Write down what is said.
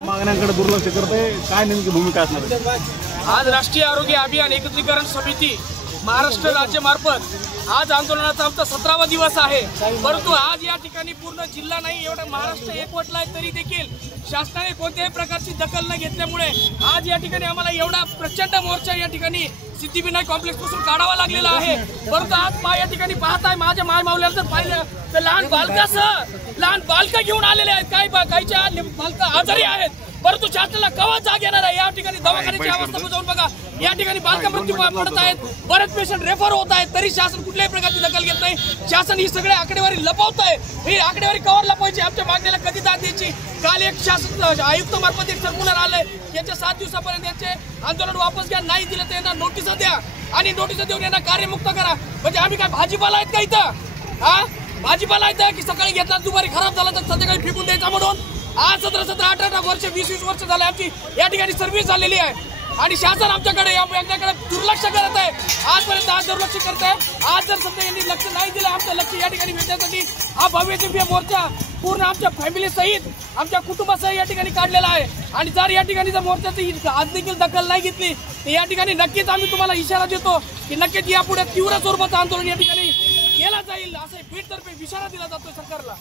मागण्यांकडे दुर्लक्ष करते, काय नेमकी भूमिका असणार? आज राष्ट्रीय आरोग्य अभियान एकत्रीकरण समिती महाराष्ट्र राज्यामार्फत आज आंदोलनाचा आमचा 17वा दिवस आहे। परंतु आज या ठिकाणी पूर्ण जिल्हा नाही एवढा महाराष्ट्र एकवटला आहे तरी देखील शासनाने कोणत्याही प्रकारची दखल न घेतल्यामुळे आज या ठिकाणी आम्हाला एवढा प्रचंड मोर्चा या ठिकाणी सिद्धिविनायक कॉम्प्लेक्स पासून काढावा लागलेला आहे। परंतु आज या ठिकाणी पाहताय माझ्या माय मावल्याला जर पाहिलं तर लहान बालकं घेऊन आलेले आहेत, काहीच्या बालकं आजारी आहेत, परंतु शासनाला केव्हा जाग येणार आहे? या ठिकाणी दवाखान्याची अवस्था जाऊन बघा, या ठिकाणी बालका मृत्यू पडत आहेत, बरेच पेशंट रेफर होत आहेत, तरी शासन कुठल्याही प्रकारची दखल घेत नाही। शासन ही सगळे आकडेवारी लपवत आहे, ही आकडेवारी कव्हर लपवायची, आमच्या मागणीला कधी दाद द्यायची? काल एक शासन आयुक्त मार्फत एक सर्क्युलर आलंय, याच्या 7 दिवसापर्यंत यांचे आंदोलन वापस घ्या, नाही दिलं तर यांना नोटिसा द्या आणि नोटिसा देऊन यांना कार्यमुक्त करा। म्हणजे आम्ही काय भाजीपाला आहेत का इथं? हा भाजीपाला आहेत की सकाळी घेतला दुपारी खराब झाला तर संध्याकाळी फेकून द्यायचा म्हणून? आज 17, 18 वर्ष 20 वर्ष झाले आमची या ठिकाणी सर्व्हिस झालेली आहे आणि शासन आमच्याकडे यांच्याकडे दुर्लक्ष करत आहे। आजपर्यंत आज दुर्लक्ष करत आहे। आज जर समजा यांनी लक्ष नाही दिलं आमचं लक्ष या ठिकाणी भेटण्यासाठी हा भव्य दिव्य मोर्चा पूर्ण आमच्या फॅमिली सहित आमच्या कुटुंबासह या ठिकाणी काढलेला आहे आणि जर या ठिकाणी जर मोर्चाची आज देखील दखल नाही घेतली तर या ठिकाणी नक्कीच आम्ही तुम्हाला इशारा देतो की नक्कीच यापुढे तीव्र स्वरूपाचं आंदोलन या ठिकाणी केलं जाईल, असे बीडतर्फे इशारा दिला जातो सरकारला।